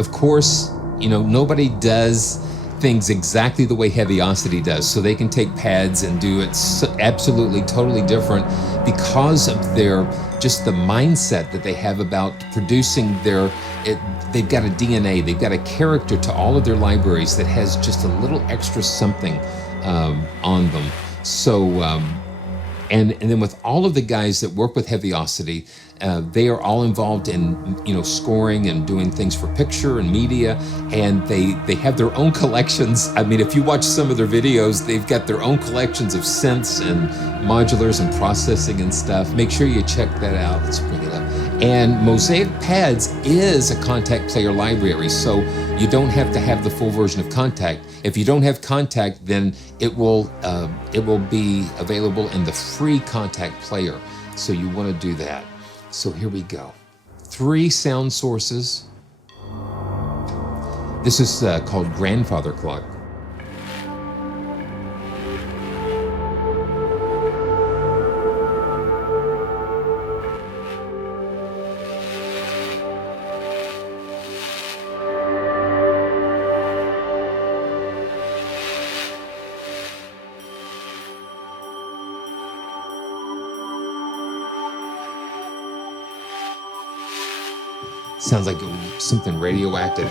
Of course, nobody does things exactly the way Heavyocity does, so they can take pads and do it absolutely totally different because of just the mindset that they have about producing they've got a DNA, they've got a character to all of their libraries that has just a little extra something on them. So and then with all of the guys that work with Heavyocity, they are all involved in scoring and doing things for picture and media, and they have their own collections. I mean, if you watch some of their videos, they've got their own collections of synths and modulars and processing and stuff. Make sure you check that out. Let's bring it up. And MOSAIC PADS is a Kontakt player library, so you don't have to have the full version of Kontakt. If you don't have Kontakt, then it will be available in the free Kontakt player. So you want to do that. So here we go. 3 sound sources. This is called Grandfather Clock. Sounds like something radioactive.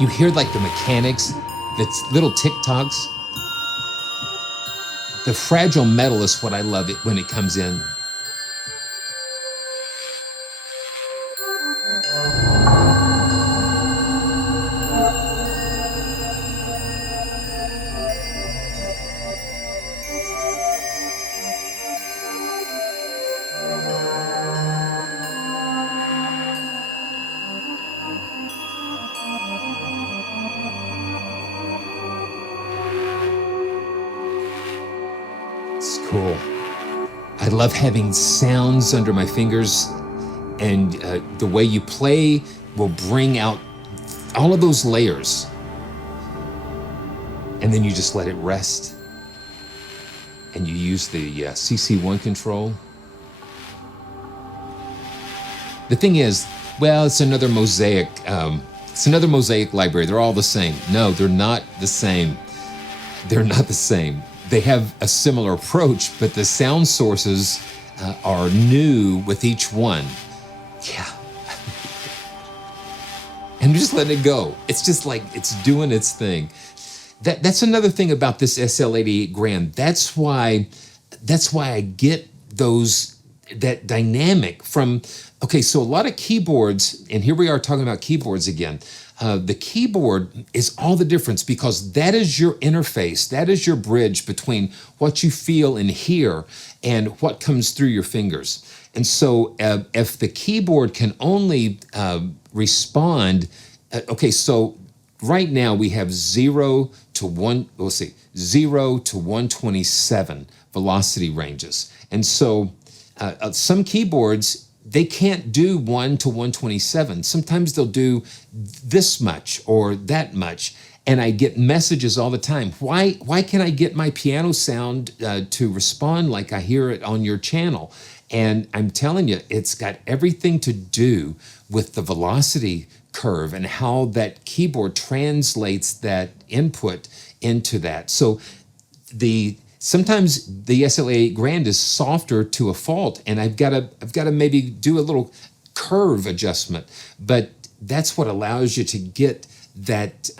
You hear like the mechanics, that's little tick-tocks. The fragile metal is what I love it when it comes in. Cool. I love having sounds under my fingers, and the way you play will bring out all of those layers. And then you just let it rest. And you use the CC1 control. The thing is, well, it's another MOSAIC. It's another MOSAIC library. They're all the same. No, they're not the same. They're not the same. They have a similar approach, but the sound sources are new with each one. Yeah. And just letting it go. It's just like it's doing its thing. That's another thing about this SL88 Grand. That's why I get that dynamic from, okay, so a lot of keyboards, and here we are talking about keyboards again. The keyboard is all the difference because that is your interface. That is your bridge between what you feel and hear and what comes through your fingers. And so if the keyboard can only respond, okay, so right now we have 0 to 127 velocity ranges. And so some keyboards, they can't do 1 to 127. Sometimes they'll do this much or that much. And I get messages all the time. Why can't I get my piano sound to respond like I hear it on your channel? And I'm telling you, it's got everything to do with the velocity curve and how that keyboard translates that input into that. So sometimes the SL88 Grand is softer to a fault, and I've got to maybe do a little curve adjustment. But that's what allows you to get that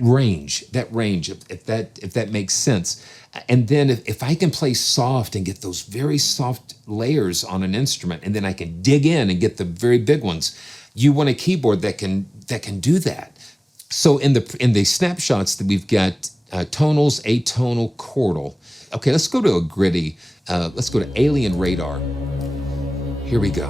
range, if that makes sense. And then if I can play soft and get those very soft layers on an instrument, and then I can dig in and get the very big ones, you want a keyboard that can do that. So in the snapshots that we've got tonals, atonal, chordal. Okay, let's go to a gritty. Let's go to Alien Radar. Here we go.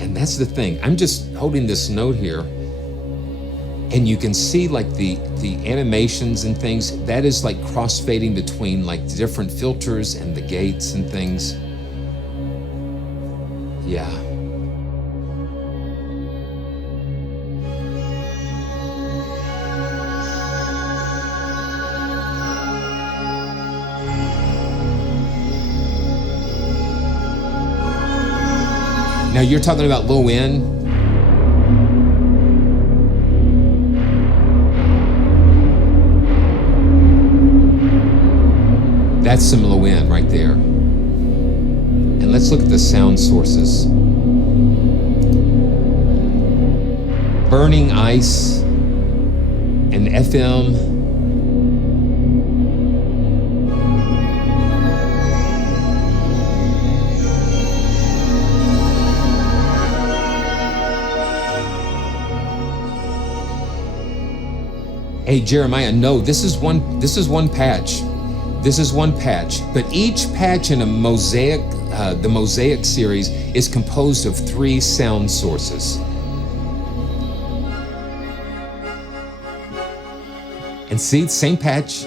And that's the thing. I'm just holding this note here, and you can see like the animations and things. That is like crossfading between like different filters and the gates and things. Yeah. Now you're talking about low end. That's some low end right there. And let's look at the sound sources. Burning Ice and FM. Hey Jeremiah, no, this is one patch. This is one patch, but each patch in a MOSAIC, the MOSAIC series, is composed of 3 sound sources. And see, same patch.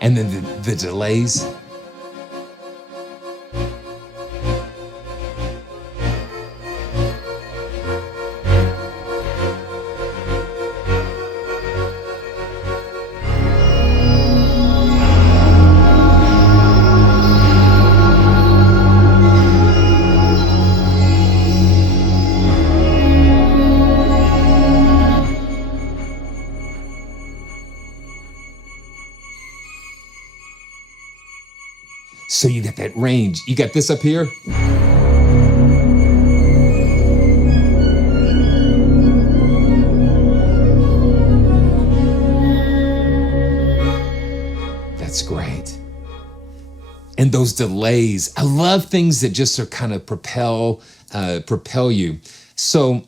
And then the delays. So you got that range. You got this up here. That's great. And those delays. I love things that just are kind of propel you. So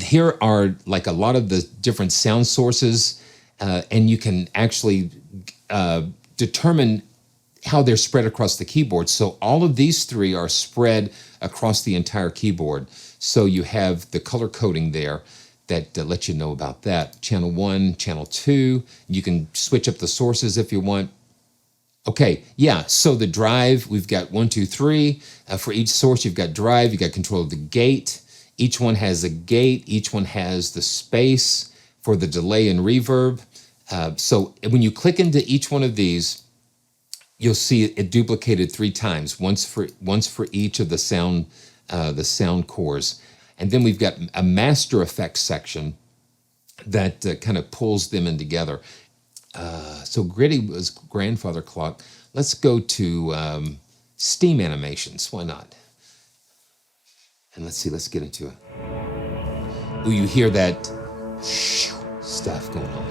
here are like a lot of the different sound sources, and you can actually determine how they're spread across the keyboard. So all of these 3 are spread across the entire keyboard. So you have the color coding there that lets you know about that. Channel 1, channel 2, you can switch up the sources if you want. Okay, yeah, so the drive, we've got 1, 2, 3. For each source, you've got drive, you've got control of the gate. Each one has a gate, each one has the space for the delay and reverb. So when you click into each one of these, you'll see it duplicated 3 times, once for each of the sound cores. And then we've got a master effects section that kind of pulls them in together. So Gritty was grandfather clock. Let's go to Steam animations, why not? And let's see, let's get into it. Ooh, you hear that stuff going on.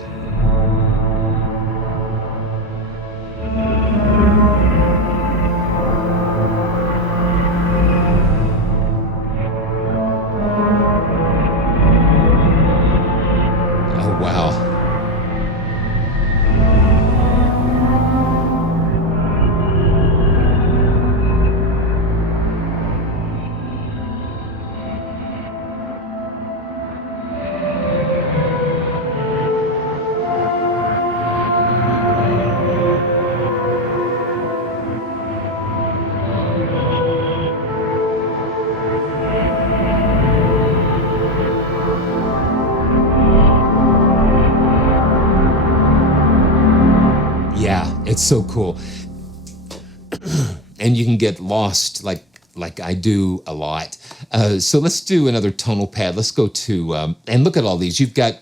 It's so cool. And you can get lost like I do a lot. So let's do another tonal pad. Let's go to, and look at all these. You've got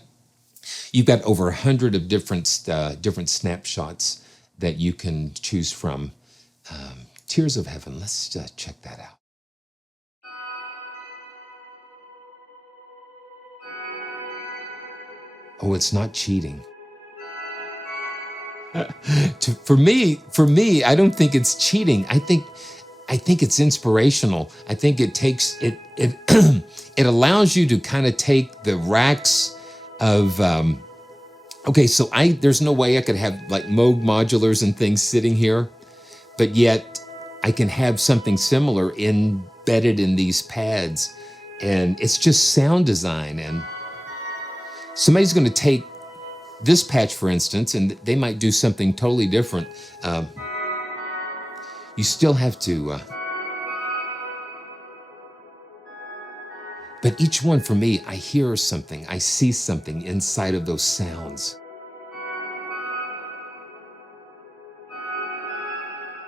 over 100 of different snapshots that you can choose from. Tears of Heaven, let's check that out. Oh, it's not cheating. For me, I don't think it's cheating. I think it's inspirational. I think it takes it it allows you to kind of take the racks of okay, so there's no way I could have like Moog modulars and things sitting here, but yet I can have something similar embedded in these pads, and it's just sound design. And somebody's going to take this patch, for instance, and they might do something totally different. You still have to, but each one for me, I hear something, I see something inside of those sounds.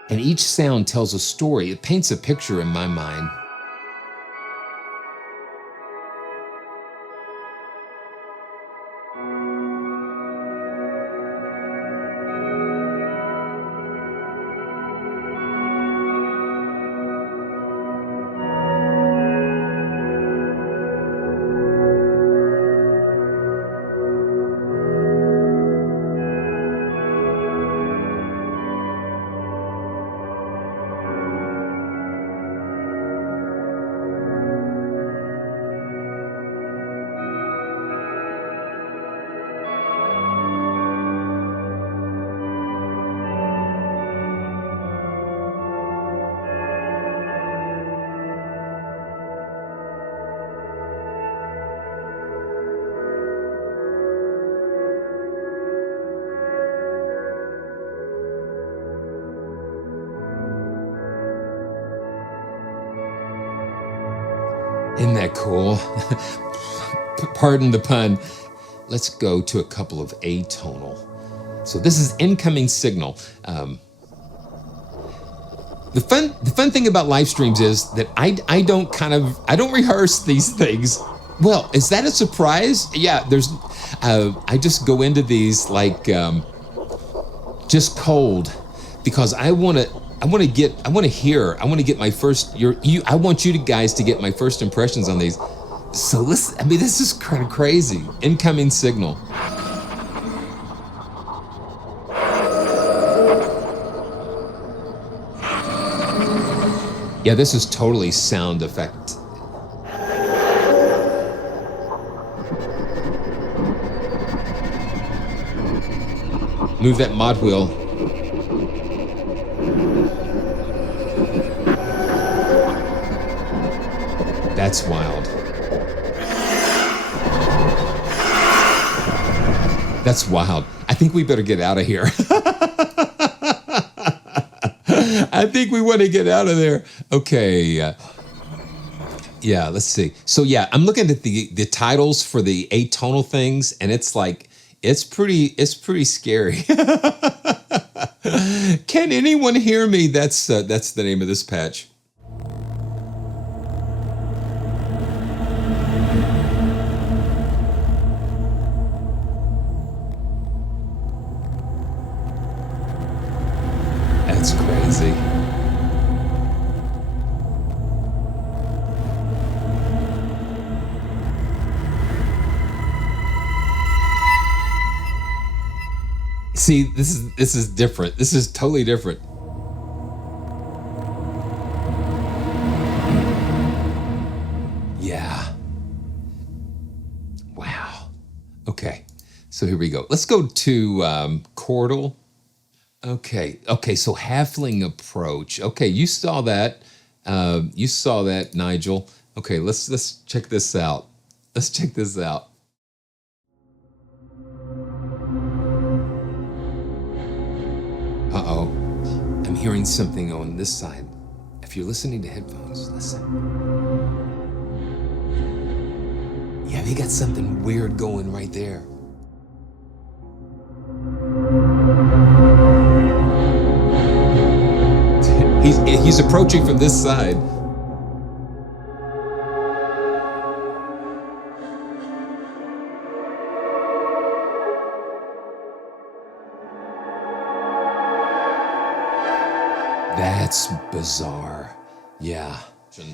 And each sound tells a story. It paints a picture in my mind. Isn't that cool? Pardon the pun. Let's go to a couple of atonal. So this is incoming signal. The fun thing about live streams is that I don't rehearse these things. Well, is that a surprise? Yeah, I just go into these like just cold, because I want to get my first. I want you guys to get my first impressions on these. So listen, I mean, this is kind of crazy. Incoming signal. Yeah, this is totally sound effect. Move that mod wheel. That's wild. That's wild. I think we better get out of here. I think we want to get out of there. Okay. Yeah, let's see. So yeah, I'm looking at the titles for the atonal things, and it's like, it's pretty scary. Can anyone hear me? That's the name of this patch. That's crazy. See, this is different. This is totally different. Yeah. Wow. Okay. So here we go. Let's go to CHORDAL. Okay, so Halfling Approach. Okay, you saw that. You saw that, Nigel. Okay, let's check this out. Let's check this out. Uh-oh. I'm hearing something on this side. If you're listening to headphones, listen. Yeah, they got something weird going right there. He's approaching from this side. That's bizarre. Yeah.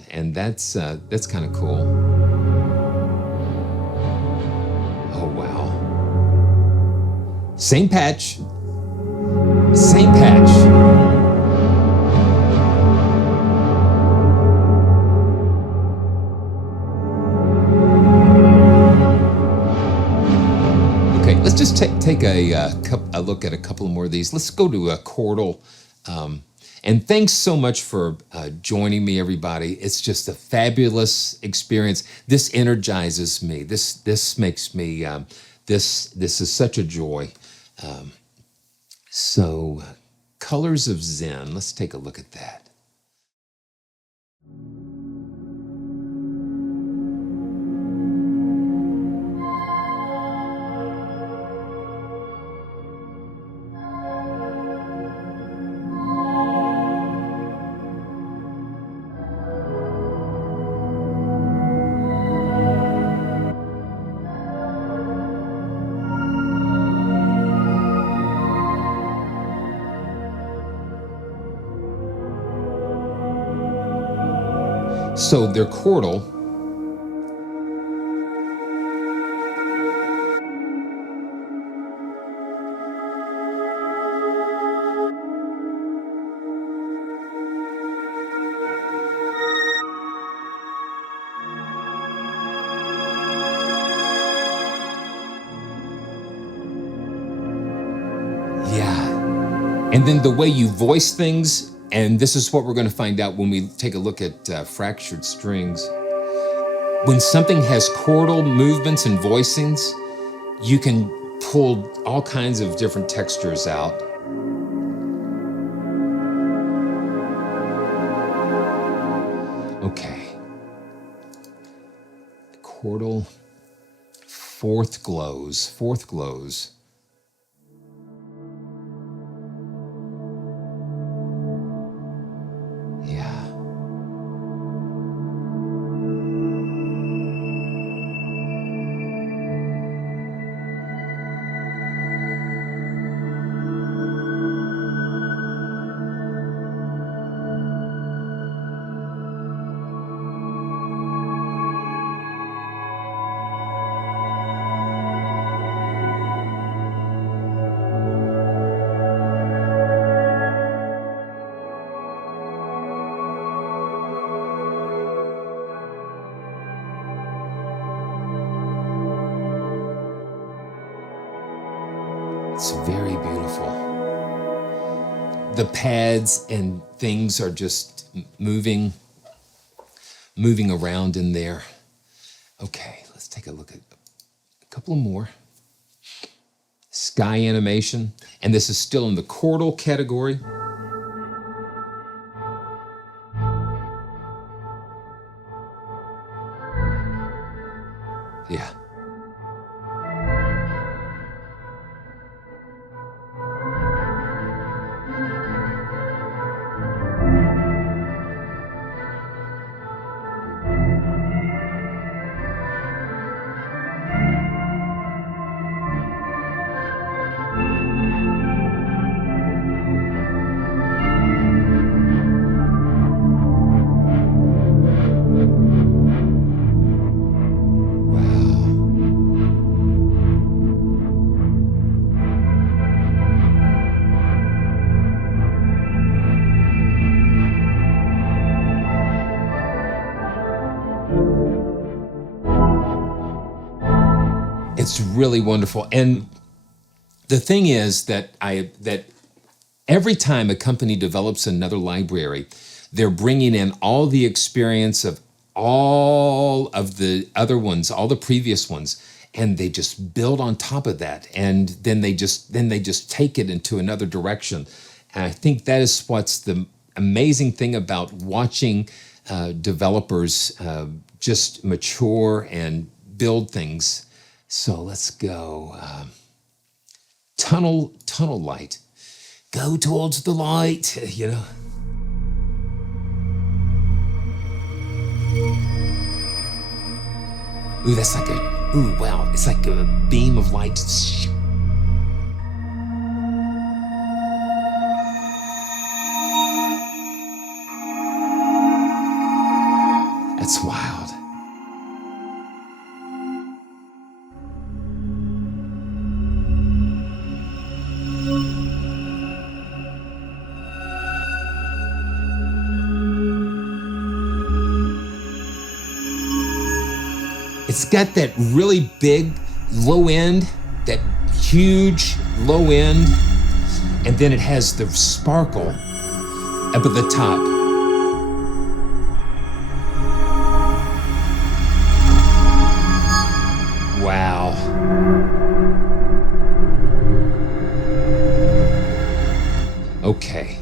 And that's kind of cool. Oh, wow. Same patch. Same patch. Okay, let's just take a look at a couple more of these. Let's go to CHORDAL. And thanks so much for joining me, everybody. It's just a fabulous experience. This energizes me. This makes me, this is such a joy. So, Colors of Zen, let's take a look at that. So they're CHORDAL. Yeah. And then the way you voice things, and this is what we're going to find out when we take a look at fractured strings. When something has chordal movements and voicings, you can pull all kinds of different textures out. Okay. Chordal, fourth glows. It's very beautiful. The pads and things are just moving around in there. Okay, let's take a look at a couple more. Sky animation, and this is still in the chordal category. Yeah. It's really wonderful. And the thing is that every time a company develops another library, they're bringing in all the experience of all of the other ones, all the previous ones, and they just build on top of that, and then they just take it into another direction. And I think that is what's the amazing thing about watching developers just mature and build things. So let's go. Tunnel light. Go towards the light, you know. Ooh, that's like wow, it's like a beam of light. That's wild. it's got that really big low end, that huge low end, and then it has the sparkle up at the top. Wow. Okay.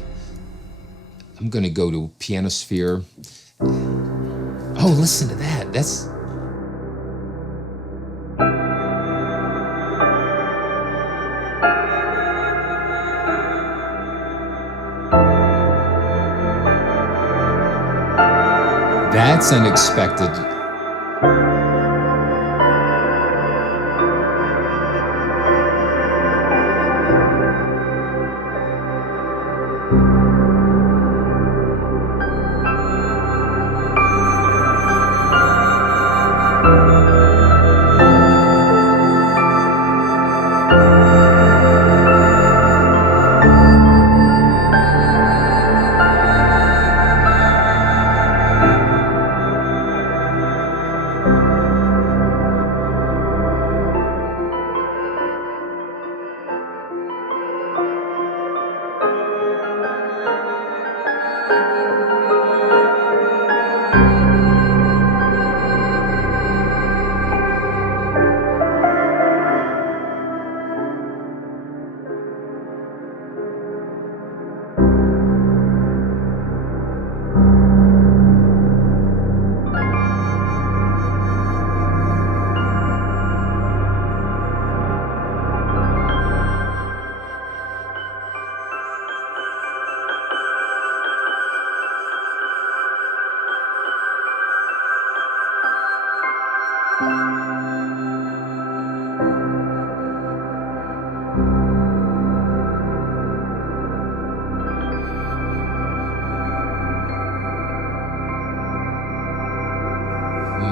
I'm gonna go to Pianosphere. Oh, listen to that. That's... That's unexpected.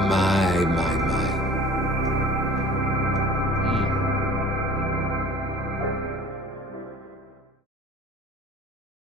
My.